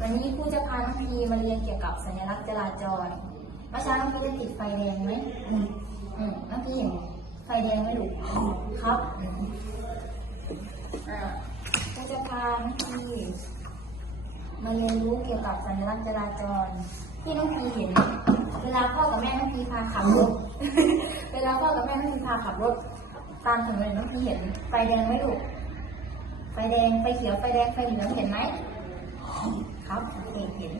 วันนี้ครูจะพาน้องพีมาเรียนเกี่ยวกับสัญลักษณ์จราจรเมื่อเช้าน้องพีได้ติดไฟแดงไหมอืมอืมน้องพีเห็นไฟแดงไหมลูกครับอ่าครูจะพาน้องพีมาเรียนรู้เกี่ยวกับสัญลักษณ์จราจร ที่น้องพีเห็น เวลาพ่อกับแม่น้องพีพาขับรถ เวลาพ่อกับแม่น้องพีพาขับรถตามถนนน้องพีเห็นไฟแดงไหมลูก ฟแดง ไฟเขียว ไฟแดง ไฟเหลืองเห็นไหม ครับโอเคเห็น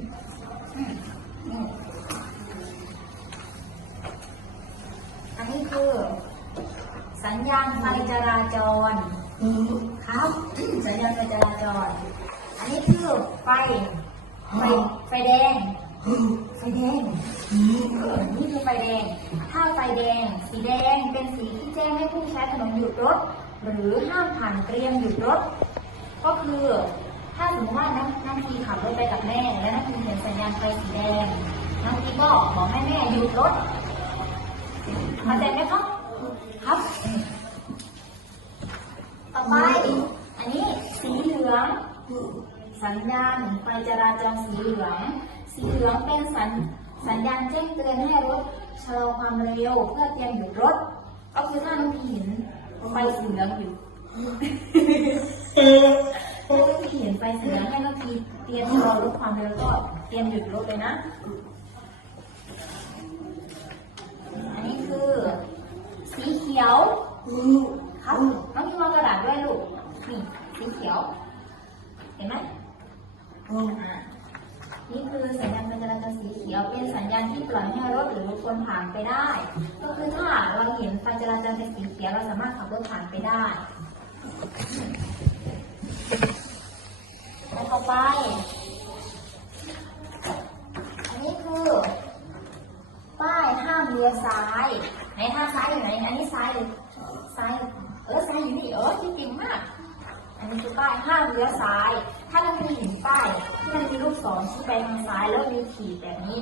อันนี้คือ สัญญาณไฟจราจร ครับ สัญญาณไฟจราจร อันนี้คือไฟ ไฟ ไฟแดง ไฟแดงออนี่คือไฟแดง ถ้าไฟแดง สีแดง เป็นสีที่แจ้งให้ผู้ใช้ถนนหยุดรถหรือห้ามผ่านเตรียมหยุดรถ ก็คือถ้าสมมติว่าน้องน้องพีขับรถไปกับแม่ แล้วน้องพีเห็นสัญญาณไฟสีแดงน้องพีก็บอกให้แม่หยุดรถเข้าใจไหมครับ ครับ ต่อไป อันนี้สีเหลือง สัญญาณไฟจราจรสีเหลือง สีเหลืองเป็นสัญสัญญาณแจ้งเตือนให้รถชะลอความเร็วเพื่อเตรียมหยุดรถ ก็คือถ้าน้องพีเห็นไฟสีเหลืองอยู่ ถ้าน้องพีเห็นไฟสีเหลืองให้น้องพีเตรียมชะลอลดความเร็วก็เตรียมหยุดรถเลยนะ อันนี้คือ สีเขียวครับน้องพีวางกระดาษด้วยลูกนี่สีเขียว เห็นไหมอ่านี่คือสัญญาณไฟจราจรสีเขียวเป็นสัญญาณที่ปล่อยให้รถหรือรถคนผ่านไปได้ ก็คือถ้าเราเห็นไฟจราจรเป็นสีเขียวเราสามารถขับรถผ่านไปได้ แล้วต่อไป อันนี้คือ ป้ายห้ามเลี้ยวซ้ายไหนทางซ้ายอยู่ไหน อันนี้ซ้ายหรือซ้ายเออซ้ายอยู่นี่เออที่จริงมาก อันนี้คือป้ายห้ามเลี้ยวซ้าย ถ้าเราไม่เห็นป้ายที่มันมีลูกศรชี้ไปทางซ้ายแล้วมีขีดแบบนี้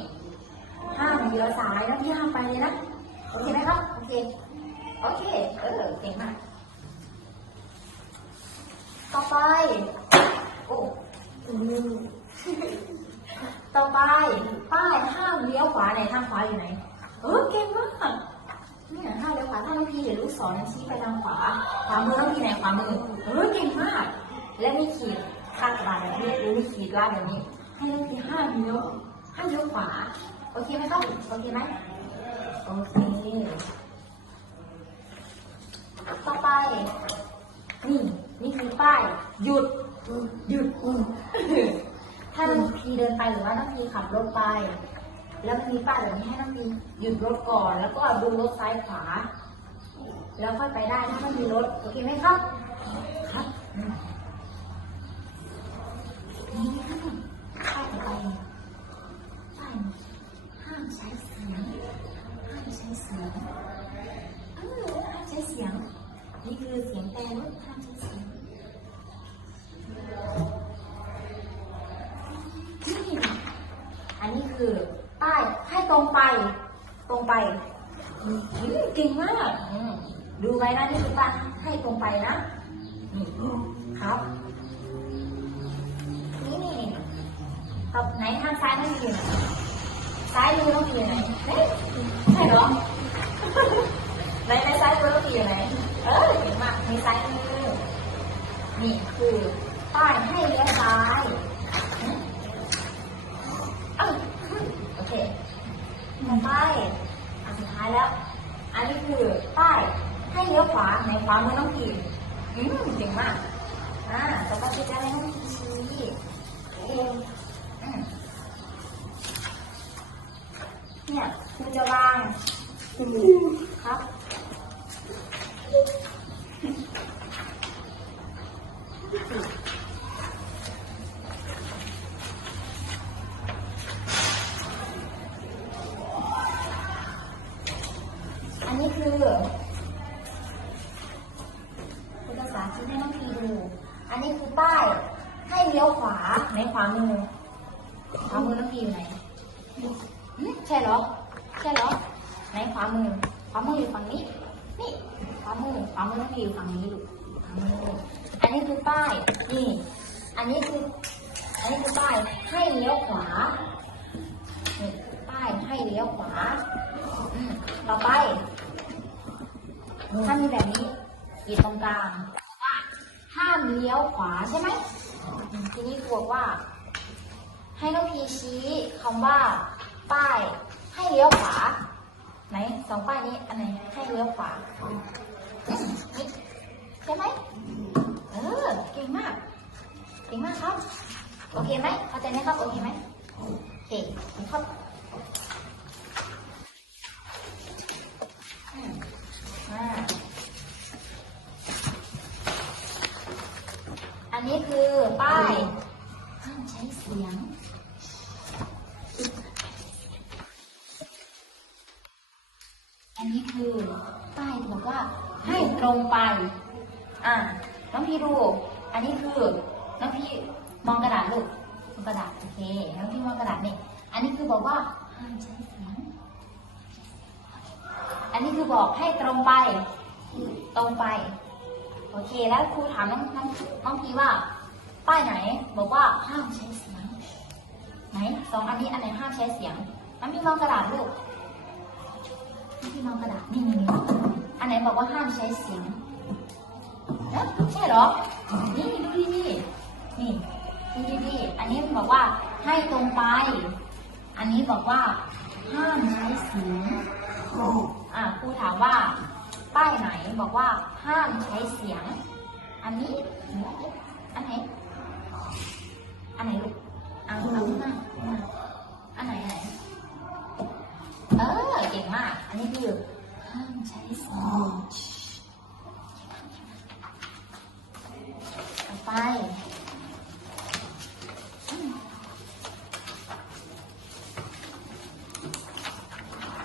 ห้ามเลี้ยวซ้ายแล้วพี่ห้ามไปเลยนะโอเคไหมครับโอเคโอเคเออเก่งมากต่อไป ต่อไป ป้ายห้ามเลี้ยวขวาไหนทางขวาอยู่ไหน เออเก่งมากนี่ห้ามเลี้ยวขวาถ้าน้องพีเห็นลูกศรชี้ไปทางขวา ขวามือน้องพีไหนขวามือ เออเก่งมาก และมีขีดคาดกระดาษแบบนี้หรือมีขีดลาดแบบนี้ ให้น้องพีห้ามเลี้ยวห้ามเลี้ยวขวา โอเคไหมครับ โอเคไหมโอเคต่อไป นี่ นี่คือป้าย หยุด หยุดถ้าน้องพีเดินไปหรือว่าน้องพีขับรถไป แล้วมันมีป้ายแบบนี้ให้น้องพีหยุดรถก่อน แล้วก็ดูรถซ้ายขวา แล้วค่อยไปได้ถ้าไม่มีรถโอเคไหมครับ ครับอืมนี่ป้ายต่อไปป้ายห้ามใช้เสียงห้ามใช้เสียงห้ามใช้เสียงนี่คือเสียงแต่รถห้ามใช้ เก่งมากอืมดูไว้นะนี่คือป้ายให้ตรงไปนะนี่ครับ นี่นี่ครับไหนทางซ้ายนั่นอยู่ไหนซ้ายมือต้องอยู่ไหนเฮ้ยใช่เหรอไหนในซ้ายมือต้องอยู่ไหนเออเก่งมากในซ้ายมือนี่คือป้ายให้เลี้ยวซ้าย เอ้าโอเคต่อไปอันสุดท้ายแล้ว อันนี้คือป้ายให้เลี้ยว ขวามือน้องพีอืมเจ๋งมาก อ่าต่อไปจะได้น้องพีชี้เองเนี่ยครูจะวางครับอันนี้คือภาษาที่ให้น้องพีดู อันนี้คือป้ายให้เลี้ยวขวา ในขวามือขวามือน้องพีอยู่ไหนใช่เหรอ ใช่เหรอไหนขวามือขวามืออยู่ฝั่งนี้ นี่ขวามือขวามือน้องพีอยู่ฝั่งนี้ลูกอ่ามืออันนี้คือป้าย นี่ อันนี้คือ อันนี้คือป้ายให้เลี้ยวขวานี่ป้ายให้เลี้ยวขวาต่อไปถ้ามีแบบนี้ขีดตรงกลางว่าห้ามเลี้ยวขวาใช่ไหม ทีนี้ครูบอกว่า ให้น้องพีชี้คำว่า ป้าย ให้เลี้ยวขวา ไหนสองป้ายนี้ อันไหนให้เลี้ยวขวาใช่ไหมเออเก่งมากเก่งมากครับ โอเคไหมเข้าใจไหมครับ โอเคไหมโอเคครับอืมอ่าอันนี้ คือป้ายห้ามใช้เสียง อันนี้คือป้ายบอกว่าให้ตรงไป อะน้องพี่ดู อันนี้คือน้องพี่มองกระดาษลูกมองกระดาษโอเคน้องพี่มองกระดาษนี่อันนี้คือบอกว่าห้ามใช้เสียง อันนี้คือบอกให้ตรงไป ตรงไป โอเค แล้วครูถามน้องน้องน้องพี่ว่า ป้ายไหน บอกว่าห้ามใช้เสียง ไหนสองอันนี้อันไหนห้ามใช้เสียงน้องพี่มองกระดาษลูกที่มองกระดาษนี่นี่นี่อันไหนบอกว่าห้ามใช้เสียงเอ๊ะใช่หรอ นี่ดูดีดีนี่ดูดีดีอันนี้บอกว่าให้ตรงไป อันนี้บอกว่า ห้ามใช้เสียงอะครูถามว่า ป้ายไหนบอกว่าห้ามใช้เสียง อันนี้อันไหน อันไหนลูกเอาเอาข้างหน้าข้างหน้าอันไหนอันไหนเออเก่งมาก อันนี้คือห้ามใช้สียงต่อไป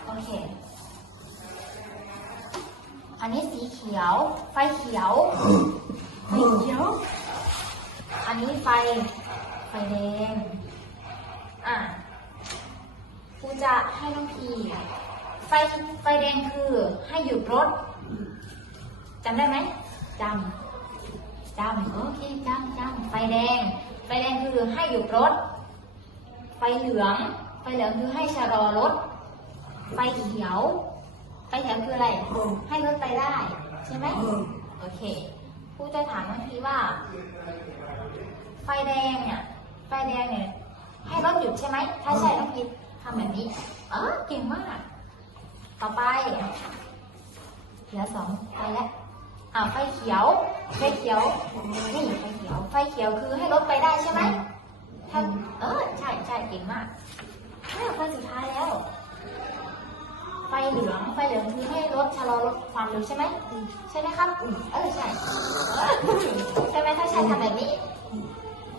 โอเค อันนี้สีเขียว ไฟเขียวไฟเขียว อันนี้ไฟ ไฟแดง อะครูจะให้น้องพีไฟไฟแดงคือให้หยุดรถจำได้ไหมจำจำโอเคจำจำไฟแดง ไฟแดงคือให้หยุดรถ ไฟเหลือง ไฟเหลืองคือให้ชะลอรถ ไฟเขียว ไฟเขียวคืออะไร ให้รถไปได้ ใช่ไหมโอเคครูจะถามน้องพีว่า ไฟแดงเนี่ย ไฟแดงเนี่ยให้รถหยุดใช่ไหม ถ้าใช่ต้องคิดทำแบบนี้ เออเก่งมาก ต่อไป เหลือสองไฟแล้วอ่าไฟเขียว ไฟเขียว นี่ไฟเขียว ไฟเขียวคือให้รถไปได้ใช่ไหมถ้าเออใช่ใช่เก่งมากไฟสุดท้ายแล้ว ไฟเหลือง ไฟเหลืองคือให้รถชะลอรถความเร็วใช่ไหม ใช่ไหมครับ เออใช่ ใช่ไหมถ้าใช่ทำแบบนี้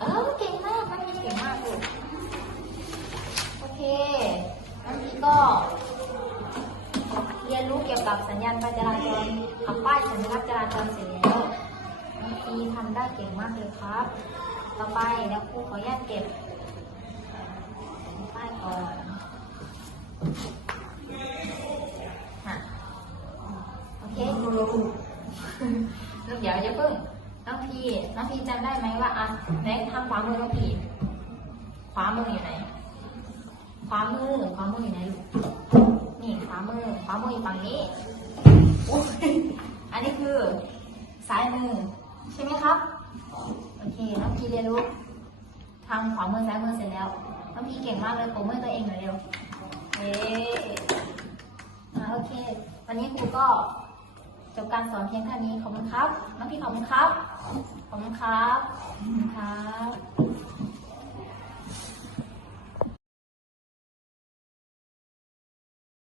เออ น้องพีก็ เรียนรู้เกี่ยวกับสัญญาณไฟจราจรกับป้ายสัญลักษณ์จราจรเสร็จแล้วน้องพีทำได้เก่งมากเลยครับ ต่อไปเดี๋ยวครูขออนุญาตเก็บป้ายก่อนโอเคลูกเดี๋ยวอย่าเพิ่งน้องพีน้องพีจำได้ไหมว่าอะไหนทางขวามือน้องพีขวามืออยู่ไหน วามือขวามืออยู่ไหนลูกนี่ขวามือขวามืออยู่ฝั่งนี้อุ๊ยอันนี้คือซ้ายมือ ใช่ไหมครับ โอเคน้องพีเรียนรู้ทางขวามือซ้ายมือเสร็จแล้วน้องพีเก่งมากเลยผมมือตัวเองหน่อยเร็วเย้อะโอเค วันนี้ครูก็จบการสอนเพียงเท่านี้ขอบคุณครับ น้องพี่ขอบคุณครับ ขอบคุณครับ ขอบคุณครับ